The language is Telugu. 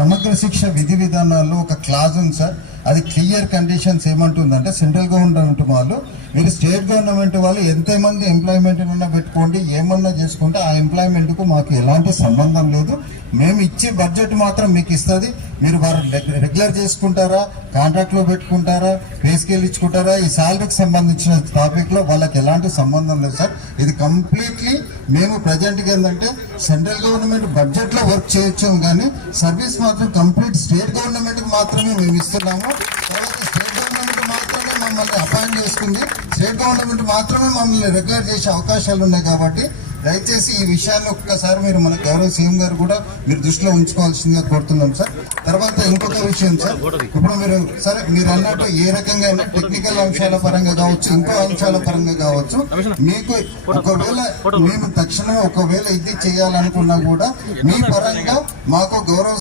సమగ్ర శిక్ష విధి విధానాల్లో ఒక క్లాజ్ ఉంది సార్. అది క్లియర్ కండిషన్స్ ఏమంటుందంటే సెంట్రల్ గవర్నమెంట్ వాళ్ళు మీరు స్టేట్ గవర్నమెంట్ వాళ్ళు ఎంతమంది ఎంప్లాయ్మెంట్ ఉన్నా పెట్టుకోండి, ఏమన్నా చేసుకుంటే ఆ ఎంప్లాయ్మెంట్కు మాకు ఎలాంటి సంబంధం లేదు. మేము ఇచ్చే బడ్జెట్ మాత్రం మీకు ఇస్తుంది. మీరు వారు రెగ్యులర్ చేసుకుంటారా, కాంట్రాక్ట్లో పెట్టుకుంటారా, పే స్కేల్ ఇచ్చుకుంటారా, ఈ శాలరీకి సంబంధించిన టాపిక్లో వాళ్ళకి ఎలాంటి సంబంధం లేదు సార్. ఇది కంప్లీట్లీ మేము ప్రజెంట్గా ఏంటంటే సెంట్రల్ గవర్నమెంట్ బడ్జెట్లో వర్క్ చేయొచ్చు, కానీ సర్వీస్ మాత్రం కంప్లీట్ స్టేట్ గవర్నమెంట్కి మాత్రమే మేము ఇస్తున్నాము. తర్వాత స్టేట్ గవర్నమెంట్ మాత్రమే మమ్మల్ని అపాయింట్ చేసుకుంది, స్టేట్ గవర్నమెంట్ మాత్రమే మమ్మల్ని రెగ్యులర్ చేసే అవకాశాలు ఉన్నాయి. కాబట్టి దయచేసి ఈ విషయాన్ని ఒక్కసారి మీరు మన గౌరవ సీఎం గారు కూడా మీరు దృష్టిలో ఉంచుకోవాల్సిందిగా కోరుతున్నాం సార్. తర్వాత ఇంకొక విషయం సార్, ఇప్పుడు మీరు సరే మీరు అన్నట్టు ఏ రకంగా అయినా టెక్నికల్ అంశాల పరంగా కావచ్చు, ఇంకో అంశాల పరంగా కావచ్చు, మీకు ఒకవేళ మేము తక్షణమే ఒకవేళ ఇది చేయాలనుకున్నా కూడా మీ పరంగా మాకు గౌరవ